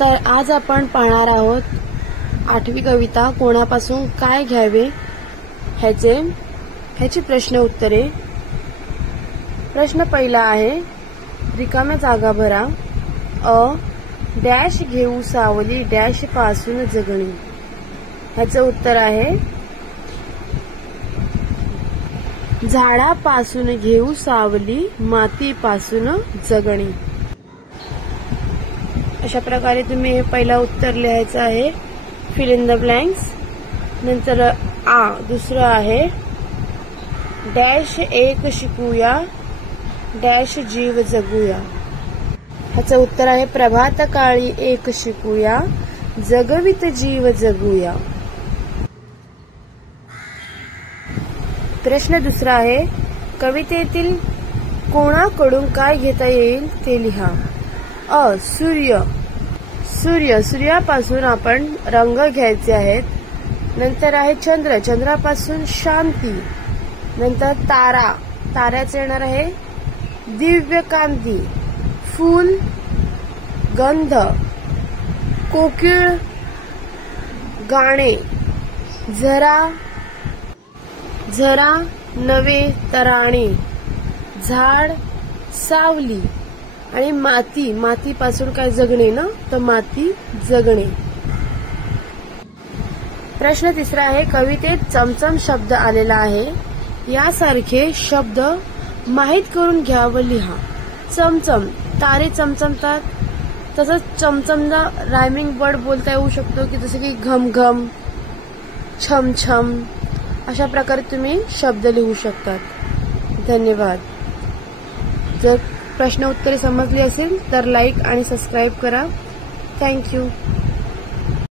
तर आज आपण पाहणार आहोत 8वी कविता कोणापासून काय घ्यावे ह्याची प्रश्न उत्तरे। प्रश्न पहिला आहे, रिकाम्या जागा भरा। डॅश घेऊ सावली डॅश पासून जगणे। ह्याचं उत्तर आहे, झाडापासून घेऊ सावली मातीपासून जगणे। अशा प्रकारे तुम्ही हे पहिला उत्तर लिहायचं आहे, फिल इन द ब्लँक्स। नंतर दुसरं आहे, डॅश एक शिकूया डॅश जीव जगूया। ह्याचं उत्तर आहे, प्रभात काळी एक शिकूया जगवित जीव जगूया। प्रश्न दुसरा आहे, कवितेतील कोणाकडून काय घेता येईल ते लिहा। सूर्यापासून आपण रंग घ्यायचे आहेत। नंतर आहे चंद्र, चंद्रापासून शांती। नंतर ताऱ्याचे येणार आहे दिव्य कांती। फूल गंध, कोकिळ गाणे, झरा नवे तराणे, झाड सावली आणि मातीपासून काय जगणे ना, तर माती जगणे। प्रश्न तिसरा आहे, कवितेत चमचम शब्द आलेला आहे, यासारखे शब्द माहित करून घ्या व लिहा। चमचम, तारे चमचमतात, तसंच चमचमदा रायमिंग वर्ड बोलता येऊ शकतो की जसं की घमघम, छमछम, अशा प्रकारे तुम्ही शब्द लिहू शकतात। धन्यवाद। जर प्रश्न उत्तरे समजली असेल तर लाईक आणि सबस्क्राईब करा। थँक्यू।